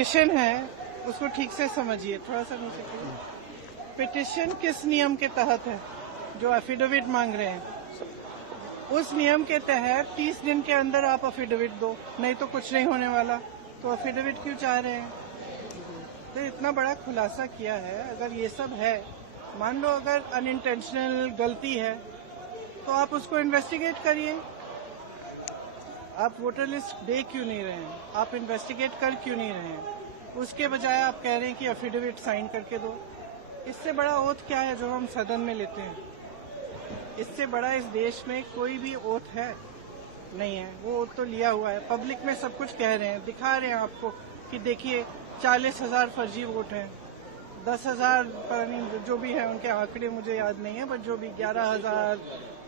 Petition है उसको ठीक से समझिए, थोड़ा सा नीचे करिए। पिटिशन किस नियम के तहत है? जो एफिडेविट मांग रहे हैं उस नियम के तहत 30 दिन के अंदर आप एफिडेविट दो, नहीं तो कुछ नहीं होने वाला। तो एफिडेविट क्यों चाह रहे हैं? तो इतना बड़ा खुलासा किया है। अगर ये सब है, मान लो अगर अनइंटेंशनल गलती है तो आप उसको इन्वेस्टिगेट करिए। आप वोटर लिस्ट दे क्यों नहीं रहे हैं? आप इन्वेस्टिगेट कर क्यों नहीं रहे हैं? उसके बजाय आप कह रहे हैं कि एफिडेविट साइन करके दो। इससे बड़ा ओथ क्या है जो हम सदन में लेते हैं? इससे बड़ा इस देश में कोई भी ओथ है नहीं है। वो ओथ तो लिया हुआ है, पब्लिक में सब कुछ कह रहे हैं, दिखा रहे हैं आपको कि देखिए 40,000 फर्जी वोट हैं, 10,000 पता नहीं जो भी है, उनके आंकड़े मुझे याद नहीं है, बट जो भी 11,000,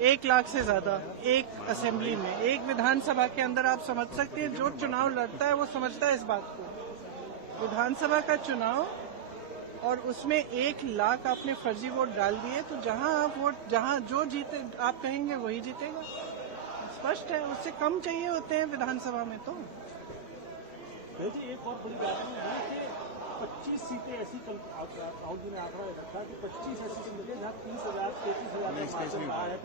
1 लाख से ज्यादा एक असेंबली में, एक विधानसभा के अंदर। आप समझ सकते हैं जो चुनाव लड़ता है वो समझता है इस बात को। विधानसभा का चुनाव और उसमें 1 लाख आपने फर्जी वोट डाल दिए, तो जहां जो जीते आप कहेंगे वही जीतेगा। स्पष्ट है, उससे कम चाहिए होते हैं विधानसभा में। तो एक और बड़ी बात है कि 25 सीटें ऐसी राहुल जी ने आंकड़ा रखा कि 25 ऐसी सीटें मिले जहाँ 30,000 33,000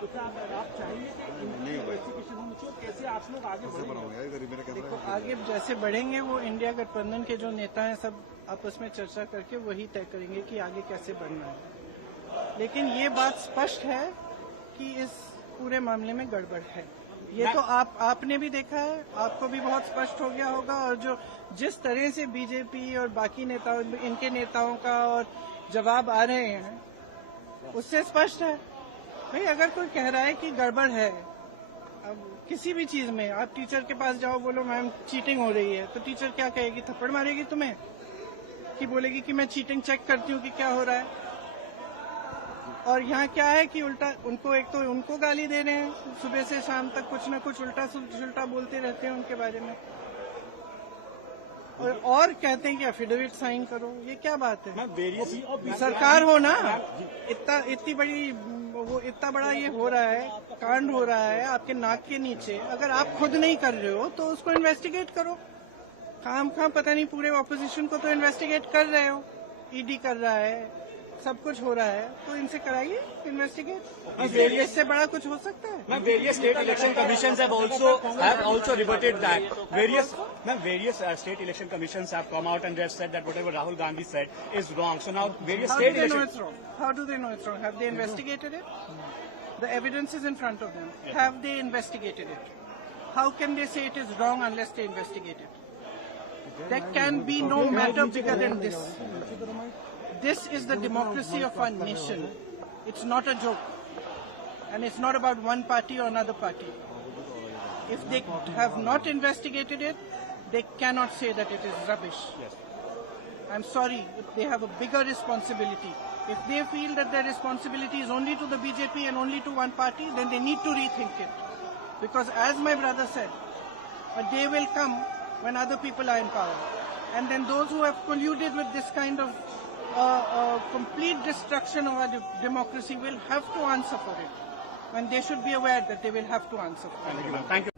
तो क्या आप चाहेंगे कि कैसे आप लोग आगे बढ़ेंगे? देखो, आगे जैसे बढ़ेंगे वो इंडिया गठबंधन के जो नेता हैं सब आपस में चर्चा करके वही तय करेंगे कि आगे कैसे बढ़ना है। लेकिन ये बात स्पष्ट है कि इस पूरे मामले में गड़बड़ है। ये तो आपने भी देखा है, आपको भी बहुत स्पष्ट हो गया होगा। और जो जिस तरह से बीजेपी और बाकी नेताओं, इनके नेताओं का और जवाब आ रहे हैं उससे स्पष्ट है। भाई अगर कोई कह रहा है कि गड़बड़ है, अब किसी भी चीज में, आप टीचर के पास जाओ, बोलो मैम चीटिंग हो रही है, तो टीचर क्या कहेगी? थप्पड़ मारेगी तुम्हें कि बोलेगी कि मैं चीटिंग चेक करती हूँ कि क्या हो रहा है। और यहाँ क्या है कि उल्टा उनको, एक तो उनको गाली दे रहे हैं, सुबह से शाम तक कुछ न कुछ उल्टा सुल्टा बोलते रहते हैं उनके बारे में, और कहते हैं कि एफिडेविट साइन करो। ये क्या बात है? सरकार हो ना, इतनी बड़ी वो, इतना बड़ा ये हो रहा है, कांड हो रहा है आपके नाक के नीचे। अगर आप खुद नहीं कर रहे हो तो उसको इन्वेस्टिगेट करो। खाम पता नहीं पूरे ऑपोजिशन को तो इन्वेस्टिगेट कर रहे हो, ईडी कर रहा है, सब कुछ हो रहा है, तो इनसे कराइए इन्वेस्टिगेट। इससे बड़ा कुछ हो सकता है? Various state election commissions have also reverted that. Various state election commissions have come out and they have said that whatever Rahul Gandhi said is wrong. So now various state elections. How do they know it's wrong? How do they know it's wrong? Have they investigated it? The evidence is in front of them. Have they investigated it? How can they say it is wrong unless they investigate it? There can be no matter bigger than this. This is the democracy of our nation. It's not a joke. And it's not about one party or another party. If they have not investigated it, they cannot say that it is rubbish. I'm sorry, they have a bigger responsibility. If they feel that their responsibility is only to the BJP and only to one party, then they need to rethink it. Because as my brother said, a day will come when other people are in power. And then those who have colluded with this kind of complete destruction of our democracy will have to answer for it. And they should be aware that they will have to answer for it. Thank you.